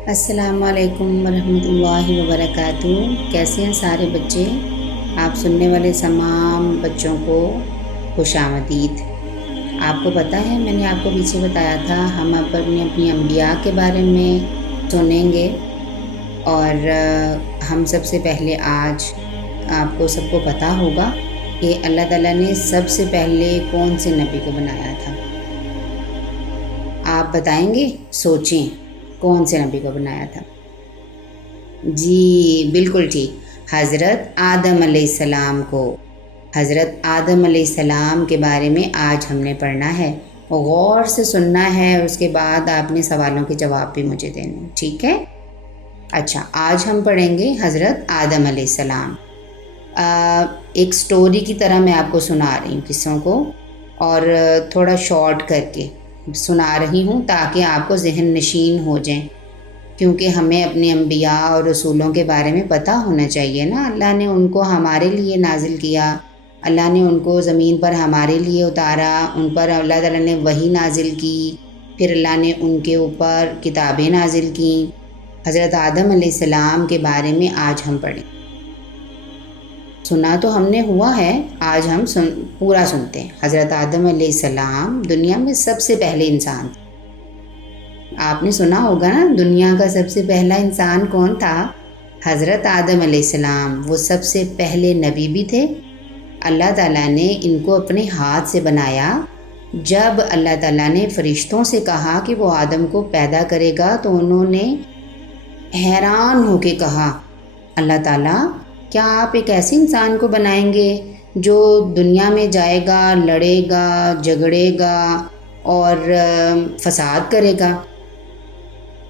السلام علیکم ورحمۃ اللہ وبرکاتہ۔ کیسے ہیں سارے بچے؟ آپ سننے والے تمام بچوں کو خوش آمدید۔ آپ کو پتہ ہے میں نے آپ کو پیچھے بتایا تھا ہم اپنی انبیاء کے بارے میں سنیں گے، اور ہم سب سے پہلے آج آپ کو سب کو پتہ ہوگا کہ اللہ تعالیٰ نے سب سے پہلے کون سے نبی کو بنایا تھا۔ آپ بتائیں گے؟ سوچیں کون سے نبی کو بنایا تھا؟ جی بالکل ٹھیک، حضرت آدم علیہ السلام کو۔ حضرت آدم علیہ السلام کے بارے میں آج ہم نے پڑھنا ہے، غور سے سننا ہے، اور اس کے بعد آپ نے سوالوں کے جواب بھی مجھے دینے، ٹھیک ہے؟ اچھا، آج ہم پڑھیں گے حضرت آدم علیہ السلام۔ ایک سٹوری کی طرح میں آپ کو سنا رہی ہوں قصوں کو، اور تھوڑا شارٹ کر کے سنا رہی ہوں تاکہ آپ کو ذہن نشین ہو جائیں، کیونکہ ہمیں اپنے انبیاء اور رسولوں کے بارے میں پتہ ہونا چاہیے نا۔ اللہ نے ان کو ہمارے لیے نازل کیا، اللہ نے ان کو زمین پر ہمارے لیے اتارا، ان پر اللہ تعالیٰ نے وحی نازل کی، پھر اللہ نے ان کے اوپر کتابیں نازل کیں۔ حضرت آدم علیہ السلام کے بارے میں آج ہم پڑھیں۔ سنا تو ہم نے ہوا ہے، آج ہم پورا سنتے ہیں۔ حضرت آدم علیہ السلام دنیا میں سب سے پہلے انسان تھے۔ آپ نے سنا ہوگا نا، دنیا کا سب سے پہلا انسان کون تھا؟ حضرت آدم علیہ السلام۔ وہ سب سے پہلے نبی بھی تھے۔ اللہ تعالیٰ نے ان کو اپنے ہاتھ سے بنایا۔ جب اللہ تعالیٰ نے فرشتوں سے کہا کہ وہ آدم کو پیدا کرے گا تو انہوں نے حیران ہو کے کہا، اللہ تعالیٰ کیا آپ ایک ایسے انسان کو بنائیں گے جو دنیا میں جائے گا، لڑے گا، جھگڑے گا اور فساد کرے گا؟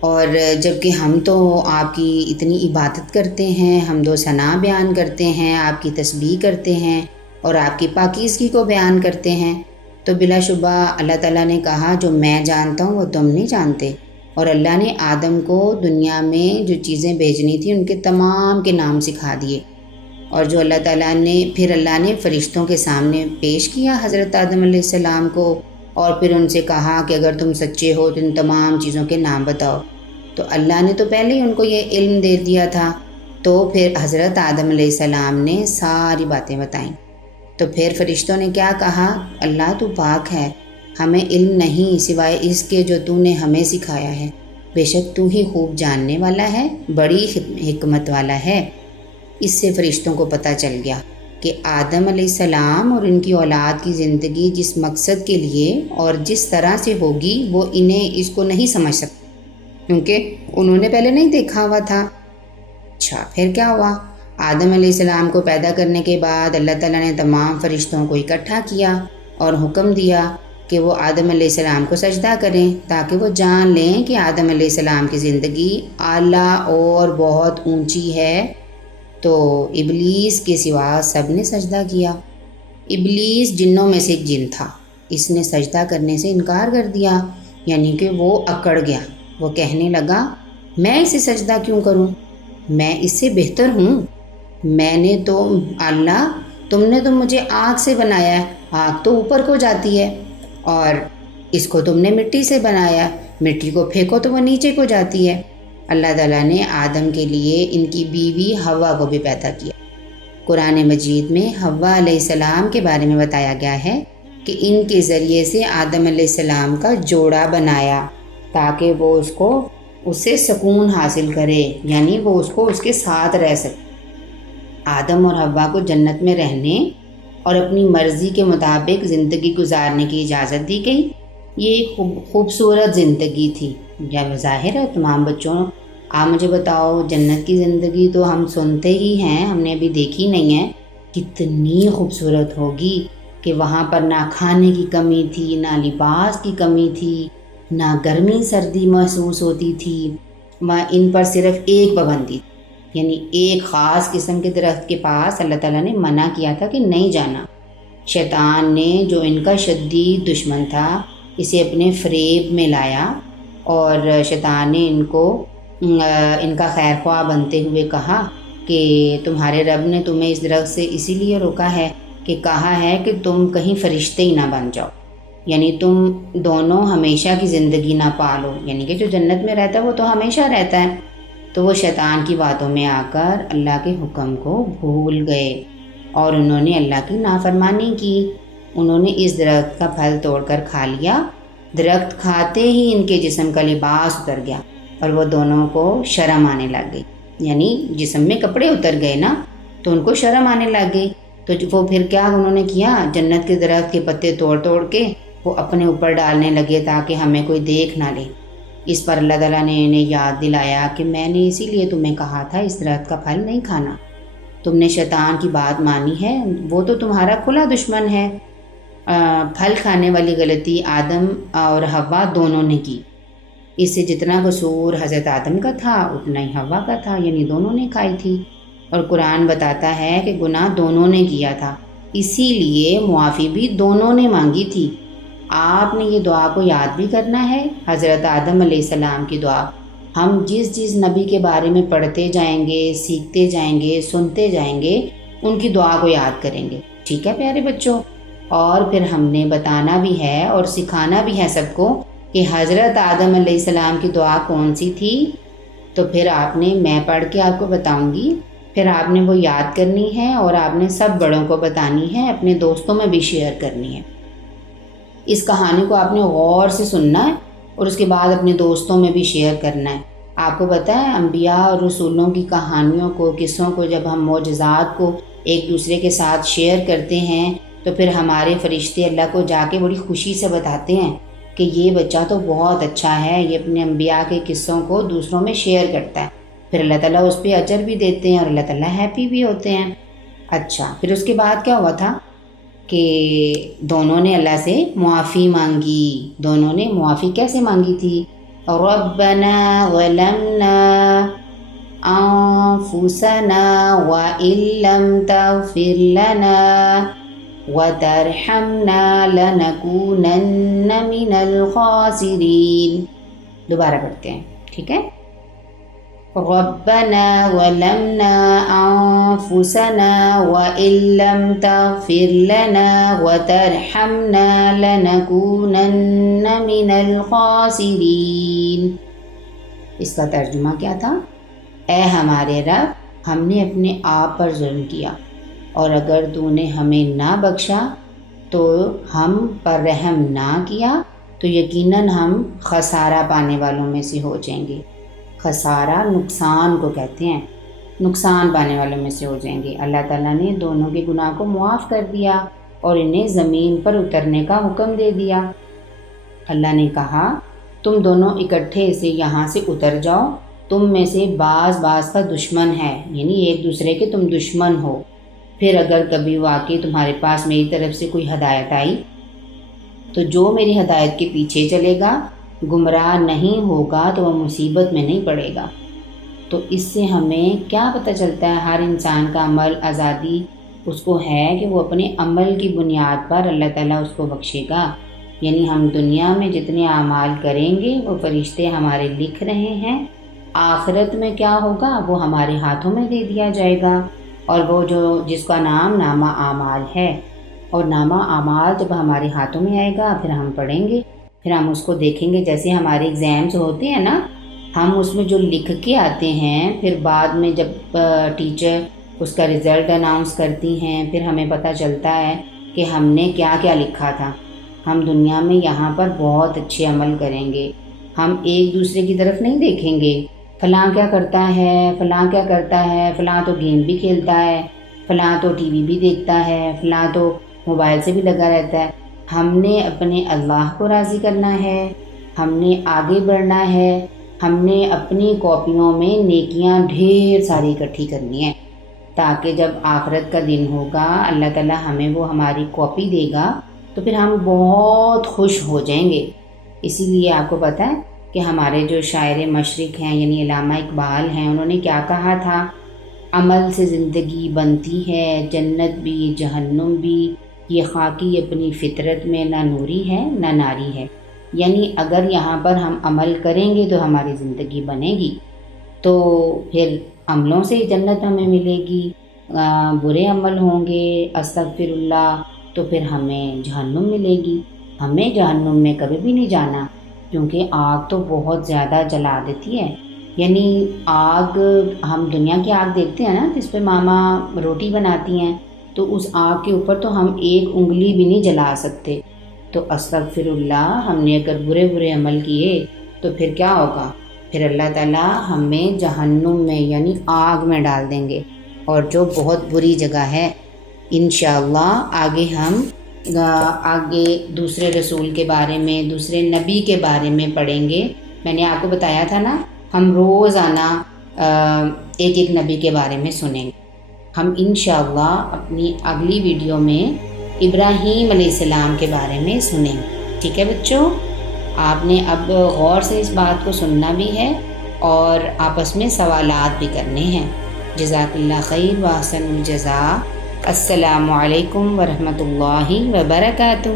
اور جبکہ ہم تو آپ کی اتنی عبادت کرتے ہیں، حمد و ثنا بیان کرتے ہیں، آپ کی تسبیح کرتے ہیں اور آپ کی پاکیزگی کو بیان کرتے ہیں، تو بلا شبہ اللہ تعالیٰ نے کہا جو میں جانتا ہوں وہ تم نہیں جانتے۔ اور اللہ نے آدم کو دنیا میں جو چیزیں بھیجنی تھی ان کے تمام کے نام سکھا دیے، اور جو اللہ نے فرشتوں کے سامنے پیش کیا حضرت آدم علیہ السلام کو، اور پھر ان سے کہا کہ اگر تم سچے ہو تو ان تمام چیزوں کے نام بتاؤ۔ تو اللہ نے تو پہلے ہی ان کو یہ علم دے دیا تھا، تو پھر حضرت آدم علیہ السلام نے ساری باتیں بتائیں۔ تو پھر فرشتوں نے کیا کہا، اللہ تو پاک ہے، ہمیں علم نہیں سوائے اس کے جو تو نے ہمیں سکھایا ہے، بے شک تو ہی خوب جاننے والا ہے، بڑی حکمت والا ہے۔ اس سے فرشتوں کو پتہ چل گیا کہ آدم علیہ السلام اور ان کی اولاد کی زندگی جس مقصد کے لیے اور جس طرح سے ہوگی وہ انہیں اس کو نہیں سمجھ سکتے، کیونکہ انہوں نے پہلے نہیں دیکھا ہوا تھا۔ اچھا، پھر کیا ہوا؟ آدم علیہ السلام کو پیدا کرنے کے بعد اللہ تعالیٰ نے تمام فرشتوں کو اکٹھا کیا اور حکم دیا کہ وہ آدم علیہ السلام کو سجدہ کریں، تاکہ وہ جان لیں کہ آدم علیہ السلام کی زندگی اعلیٰ اور بہت اونچی ہے۔ تو ابلیس کے سوا سب نے سجدہ کیا۔ ابلیس جنوں میں سے ایک جن تھا، اس نے سجدہ کرنے سے انکار کر دیا، یعنی کہ وہ اکڑ گیا۔ وہ کہنے لگا میں اسے سجدہ کیوں کروں، میں اس سے بہتر ہوں، میں نے تو اللہ تم نے تو مجھے آگ سے بنایا ہے، آگ تو اوپر کو جاتی ہے، اور اس کو تم نے مٹی سے بنایا، مٹی کو پھینکو تو وہ نیچے کو جاتی ہے۔ اللہ تعالیٰ نے آدم کے لیے ان کی بیوی حوا کو بھی پیدا کیا۔ قرآن مجید میں حوا علیہ السلام کے بارے میں بتایا گیا ہے کہ ان کے ذریعے سے آدم علیہ السلام کا جوڑا بنایا تاکہ وہ اس سے سکون حاصل کرے، یعنی وہ اس کے ساتھ رہ سکے۔ آدم اور حوا کو جنت میں رہنے اور اپنی مرضی کے مطابق زندگی گزارنے کی اجازت دی گئی۔ یہ ایک خوبصورت زندگی تھی۔ جب ظاہر ہے تمام بچوں، آپ مجھے بتاؤ، جنت کی زندگی تو ہم سنتے ہی ہیں، ہم نے ابھی دیکھی نہیں ہے، کتنی خوبصورت ہوگی کہ وہاں پر نہ کھانے کی کمی تھی، نہ لباس کی کمی تھی، نہ گرمی سردی محسوس ہوتی تھی۔ وہاں ان پر صرف ایک پابندی تھی، یعنی ایک خاص قسم کے درخت کے پاس اللہ تعالیٰ نے منع کیا تھا کہ نہیں جانا۔ شیطان نے جو ان کا شدید دشمن تھا اسے اپنے فریب میں لایا، اور شیطان نے ان کا خیر خواہ بنتے ہوئے کہا کہ تمہارے رب نے تمہیں اس درخت سے اسی لیے روکا ہے کہ کہا ہے کہ تم کہیں فرشتے ہی نہ بن جاؤ۔ یعنی تم دونوں ہمیشہ کی زندگی نہ پالو، یعنی کہ جو جنت میں رہتا ہے وہ تو ہمیشہ رہتا ہے۔ تو وہ شیطان کی باتوں میں آ کر اللہ کے حکم کو بھول گئے اور انہوں نے اللہ کی نافرمانی کی۔ انہوں نے اس درخت کا پھل توڑ کر کھا لیا۔ درخت کھاتے ہی ان کے جسم کا لباس اتر گیا اور وہ دونوں کو شرم آنے لگ گئی، یعنی جسم میں کپڑے اتر گئے نا، تو ان کو شرم آنے لگ گئی۔ تو وہ پھر کیا انہوں نے کیا، جنت کے درخت کے پتے توڑ توڑ کے وہ اپنے اوپر ڈالنے لگے تاکہ ہمیں کوئی دیکھ نہ لے۔ اس پر اللہ تعالیٰ نے انہیں یاد دلایا کہ میں نے اسی لیے تمہیں کہا تھا اس درخت کا پھل نہیں کھانا۔ تم نے شیطان کی بات مانی ہے، وہ تو تمہارا کھلا دشمن ہے۔ پھل کھانے والی غلطی آدم اور حوا دونوں نے کی۔ اس سے جتنا قصور حضرت آدم کا تھا اتنا ہی حوا کا تھا، یعنی دونوں نے کھائی تھی۔ اور قرآن بتاتا ہے کہ گناہ دونوں نے کیا تھا، اسی لیے معافی بھی دونوں نے مانگی تھی۔ آپ نے یہ دعا کو یاد بھی کرنا ہے، حضرت آدم علیہ السلام کی دعا۔ ہم جس جس نبی کے بارے میں پڑھتے جائیں گے، سیکھتے جائیں گے، سنتے جائیں گے، ان کی دعا کو یاد کریں گے، ٹھیک ہے پیارے بچوں؟ اور پھر ہم نے بتانا بھی ہے اور سکھانا بھی ہے سب کو کہ حضرت آدم علیہ السلام کی دعا کون سی تھی۔ تو پھر آپ نے، میں پڑھ کے آپ کو بتاؤں گی، پھر آپ نے وہ یاد کرنی ہے اور آپ نے سب بڑوں کو بتانی ہے، اپنے دوستوں میں بھی شیئر کرنی ہے۔ اس کہانی کو آپ نے غور سے سننا ہے اور اس کے بعد اپنے دوستوں میں بھی شیئر کرنا ہے۔ آپ کو پتہ ہے انبیاء اور رسولوں کی کہانیوں کو، قصوں کو جب ہم معجزات کو ایک دوسرے کے ساتھ شیئر کرتے ہیں تو پھر ہمارے فرشتے اللہ کو جا کے بڑی خوشی سے بتاتے ہیں کہ یہ بچہ تو بہت اچھا ہے، یہ اپنے انبیاء کے قصوں کو دوسروں میں شیئر کرتا ہے۔ پھر اللہ تعالیٰ اس پہ اجر بھی دیتے ہیں اور اللہ تعالیٰ ہیپی بھی ہوتے ہیں۔ اچھا، پھر اس کے بعد کیا ہوا تھا کہ دونوں نے اللہ سے معافی مانگی۔ دونوں نے معافی کیسے مانگی تھی؟ ربنا ظلمنا انفسنا وان لم تغفر لنا وترحمنا لنکونن من الخاسرین۔ دوبارہ پڑھتے ہیں، ٹھیک ہے؟ ربنا ظلمنا انفسنا وان لم تغفر لنا وترحمنا لنکونن من الخاسرین۔ اس کا ترجمہ کیا تھا؟ اے ہمارے رب، ہم نے اپنے آپ پر ظلم کیا اور اگر تو نے ہمیں نہ بخشا تو ہم پر رحم نہ کیا تو یقیناً ہم خسارہ پانے والوں میں سے ہو جائیں گے۔ خسارہ نقصان کو کہتے ہیں، نقصان پانے والوں میں سے ہو جائیں گے۔ اللہ تعالیٰ نے دونوں کے گناہ کو معاف کر دیا اور انہیں زمین پر اترنے کا حکم دے دیا۔ اللہ نے کہا تم دونوں اکٹھے سے یہاں سے اتر جاؤ، تم میں سے بعض کا دشمن ہے، یعنی ایک دوسرے کے تم دشمن ہو۔ پھر اگر کبھی واقعی تمہارے پاس میری طرف سے کوئی ہدایت آئی تو جو میری ہدایت کے پیچھے چلے گا، گمراہ نہیں ہوگا تو وہ مصیبت میں نہیں پڑے گا۔ تو اس سے ہمیں کیا پتہ چلتا ہے؟ ہر انسان کا عمل آزادی اس کو ہے کہ وہ اپنے عمل کی بنیاد پر اللہ تعالیٰ اس کو بخشے گا۔ یعنی ہم دنیا میں جتنے اعمال کریں گے وہ فرشتے ہمارے لکھ رہے ہیں، آخرت میں کیا ہوگا وہ ہمارے ہاتھوں میں دے دیا جائے گا، اور وہ جس کا نام نامہ اعمال ہے، اور نامہ اعمال جب ہمارے ہاتھوں میں آئے گا پھر ہم پڑھیں گے، پھر ہم اس کو دیکھیں گے۔ جیسے ہمارے ایگزامز ہوتے ہیں نا، ہم اس میں جو لکھ کے آتے ہیں، پھر بعد میں جب ٹیچر اس کا رزلٹ اناؤنس کرتی ہیں پھر ہمیں پتہ چلتا ہے کہ ہم نے کیا کیا لکھا تھا۔ ہم دنیا میں یہاں پر بہت اچھے عمل کریں گے، ہم ایک دوسرے کی طرف نہیں دیکھیں گے فلاں کیا کرتا ہے، فلاں کیا کرتا ہے، فلاں تو گیم بھی کھیلتا ہے، فلاں تو ٹی وی بھی دیکھتا ہے، فلاں تو موبائل سے بھی لگا رہتا ہے۔ ہم نے اپنے اللہ کو راضی کرنا ہے، ہم نے آگے بڑھنا ہے، ہم نے اپنی کاپیوں میں نیکیاں ڈھیر ساری اکٹھی کرنی ہیں تاکہ جب آخرت کا دن ہوگا اللہ تعالیٰ ہمیں وہ ہماری کاپی دے گا تو پھر ہم بہت خوش ہو جائیں گے۔ اسی لیے آپ کو پتہ ہے کہ ہمارے جو شاعر مشرق ہیں یعنی علامہ اقبال ہیں، انہوں نے کیا کہا تھا؟ عمل سے زندگی بنتی ہے، جنت بھی جہنم بھی، یہ خاکی اپنی فطرت میں نہ نوری ہے نہ ناری ہے۔ یعنی اگر یہاں پر ہم عمل کریں گے تو ہماری زندگی بنے گی، تو پھر عملوں سے جنت ہمیں ملے گی، برے عمل ہوں گے استغفر اللہ تو پھر ہمیں جہنم ملے گی۔ ہمیں جہنم میں کبھی بھی نہیں جانا، کیونکہ آگ تو بہت زیادہ جلا دیتی ہے۔ یعنی آگ، ہم دنیا کی آگ دیکھتے ہیں نا جس پہ ماما روٹی بناتی ہیں، تو اس آگ کے اوپر تو ہم ایک انگلی بھی نہیں جلا سکتے۔ تو استغفر اللہ، ہم نے اگر برے برے عمل کیے تو پھر کیا ہوگا؟ پھر اللہ تعالیٰ ہمیں جہنم میں یعنی آگ میں ڈال دیں گے، اور جو بہت بری جگہ ہے۔ انشاءاللہ آگے ہم آگے دوسرے رسول کے بارے میں، دوسرے نبی کے بارے میں پڑھیں گے۔ میں نے آپ کو بتایا تھا نا، ہم روزانہ ایک ایک نبی کے بارے میں سنیں گے۔ ہم انشاءاللہ اپنی اگلی ویڈیو میں ابراہیم علیہ السلام کے بارے میں سنیں گے۔ ٹھیک ہے بچوں، آپ نے اب غور سے اس بات کو سننا بھی ہے اور آپس میں سوالات بھی کرنے ہیں۔ جزاک اللہ خیر و احسن الجزاء۔ السلام علیکم ورحمۃ اللہ وبرکاتہ۔